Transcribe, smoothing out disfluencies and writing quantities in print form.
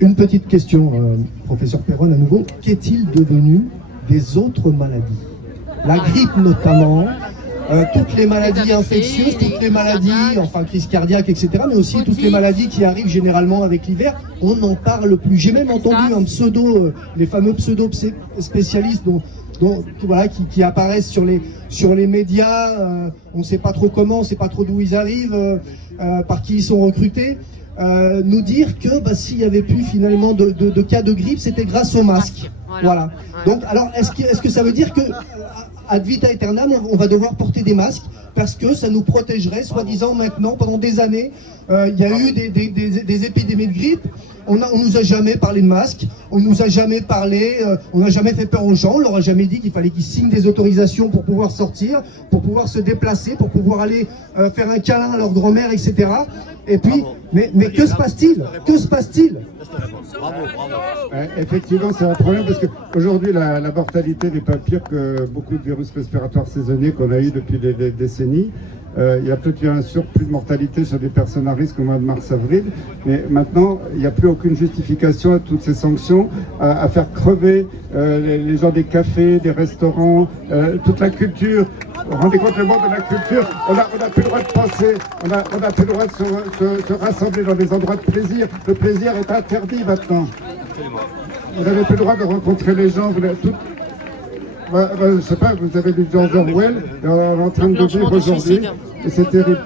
Une petite question, professeur Perron, à nouveau. Qu'est-il devenu des autres maladies? La grippe notamment, toutes les maladies infectieuses, toutes les maladies, enfin crise cardiaque, etc., mais aussi toutes les maladies qui arrivent généralement avec l'hiver, on n'en parle plus. J'ai même entendu un pseudo, les fameux pseudo-spécialistes voilà, qui apparaissent sur les médias, on ne sait pas trop comment, on ne sait pas trop d'où ils arrivent, par qui ils sont recrutés, nous dire que s'il n'y avait plus finalement de cas de grippe, c'était grâce au masque. Voilà. Donc, alors, est-ce que ça veut dire que ad vitam aeternam, on va devoir porter des masques parce que ça nous protégerait, soi-disant maintenant, pendant des années, il y a eu des épidémies de grippe. On nous a jamais parlé de masques, on nous a jamais parlé, on n'a jamais fait peur aux gens, on leur a jamais dit qu'il fallait qu'ils signent des autorisations pour pouvoir sortir, pour pouvoir se déplacer, pour pouvoir aller faire un câlin à leur grand-mère, etc. Et puis, mais que se passe-t-il? Que se passe-t-il? Effectivement, c'est un problème parce qu'aujourd'hui, la mortalité n'est pas pire que beaucoup de virus respiratoires saisonniers qu'on a eu depuis des décennies. Il y a peut-être eu un surplus de mortalité chez des personnes à risque au mois de mars-avril, mais maintenant, il n'y a plus aucune justification à toutes ces sanctions, à faire crever les gens des cafés, des restaurants, toute la culture. Vous vous rendez compte, le monde de la culture, on n'a plus le droit de penser, on n'a plus le droit de se rassembler dans des endroits de plaisir. Le plaisir est interdit maintenant. Vous n'avez plus le droit de rencontrer les gens. Je ne sais pas, vous avez lu George Orwell, on est en train de le vivre aujourd'hui, et c'est terrible.